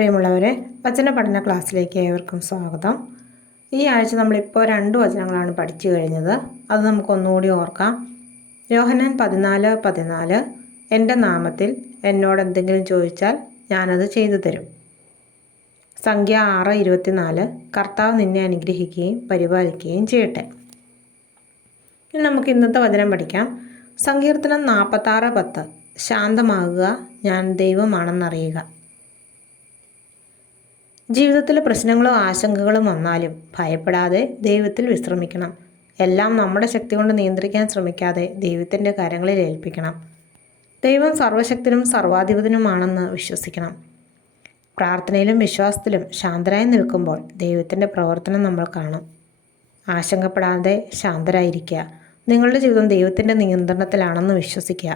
പ്രിയമുള്ളവരെ, വചന പഠന ക്ലാസ്സിലേക്ക് ഏവർക്കും സ്വാഗതം. ഈ ആഴ്ച നമ്മളിപ്പോൾ 2 വചനങ്ങളാണ് പഠിച്ചു കഴിഞ്ഞത്. അത് നമുക്കൊന്നുകൂടി ഓർക്കാം. യോഹന്നാൻ 14:14, എൻ്റെ നാമത്തിൽ എന്നോട് എന്തെങ്കിലും ചോദിച്ചാൽ ഞാനത് ചെയ്തു തരും. സംഖ്യ 6:24, കർത്താവ് നിന്നെ അനുഗ്രഹിക്കുകയും പരിപാലിക്കുകയും ചെയ്യട്ടെ. ഇനി നമുക്ക് ഇന്നത്തെ വചനം പഠിക്കാം. സങ്കീർത്തനം 46:10, ശാന്തമാകുക, ഞാൻ ദൈവമാണെന്നറിയുക. ജീവിതത്തിൽ പ്രശ്നങ്ങളും ആശങ്കകളും വന്നാലും ഭയപ്പെടാതെ ദൈവത്തിൽ വിശ്രമിക്കണം. എല്ലാം നമ്മുടെ ശക്തി കൊണ്ട് നിയന്ത്രിക്കാൻ ശ്രമിക്കാതെ ദൈവത്തിൻ്റെ കരങ്ങളിൽ ഏൽപ്പിക്കണം. ദൈവം സർവശക്തനും സർവാധിപതിനുമാണെന്ന് വിശ്വസിക്കണം. പ്രാർത്ഥനയിലും വിശ്വാസത്തിലും ശാന്തരായി നിൽക്കുമ്പോൾ ദൈവത്തിൻ്റെ പ്രവർത്തനം നമ്മൾ കാണും. ആശങ്കപ്പെടാതെ ശാന്തരായിരിക്കുക. നിങ്ങളുടെ ജീവിതം ദൈവത്തിൻ്റെ നിയന്ത്രണത്തിലാണെന്ന് വിശ്വസിക്കുക.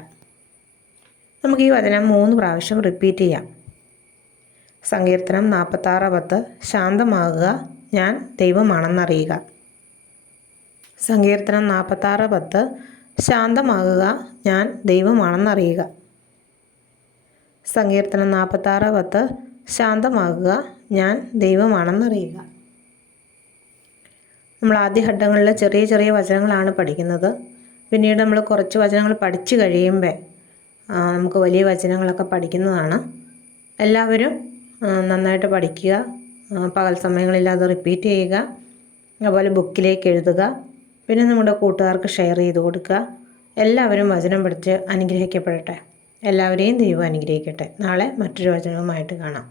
നമുക്ക് ഈ വചനം 3 പ്രാവശ്യം റിപ്പീറ്റ് ചെയ്യാം. സങ്കീർത്തനം 46:10, ശാന്തമാകുക, ഞാൻ ദൈവമാണെന്നറിയുക. സങ്കീർത്തനം 46:10, ശാന്തമാകുക, ഞാൻ ദൈവമാണെന്നറിയുക. സങ്കീർത്തനം 46:10, ശാന്തമാകുക, ഞാൻ ദൈവമാണെന്നറിയുക. നമ്മൾ ആദ്യ ഘട്ടങ്ങളിൽ ചെറിയ ചെറിയ വചനങ്ങളാണ് പഠിക്കുന്നത്. പിന്നീട് നമ്മൾ കുറച്ച് വചനങ്ങൾ പഠിച്ചു കഴിയുമ്പോൾ നമുക്ക് വലിയ വചനങ്ങളൊക്കെ പഠിക്കുന്നതാണ്. എല്ലാവരും നന്നായിട്ട് പഠിക്കുക. പകൽ സമയങ്ങളിൽ അത് റിപ്പീറ്റ് ചെയ്യുക. അതുപോലെ ബുക്കിലേക്ക് എഴുതുക. പിന്നെ നമ്മുടെ കൂട്ടുകാർക്ക് ഷെയർ ചെയ്ത് കൊടുക്കുക. എല്ലാവരും വചനം പഠിച്ച് അനുഗ്രഹിക്കപ്പെടട്ടെ. എല്ലാവരെയും ദൈവം അനുഗ്രഹിക്കട്ടെ. നാളെ മറ്റൊരു വചനവുമായിട്ട് കാണാം.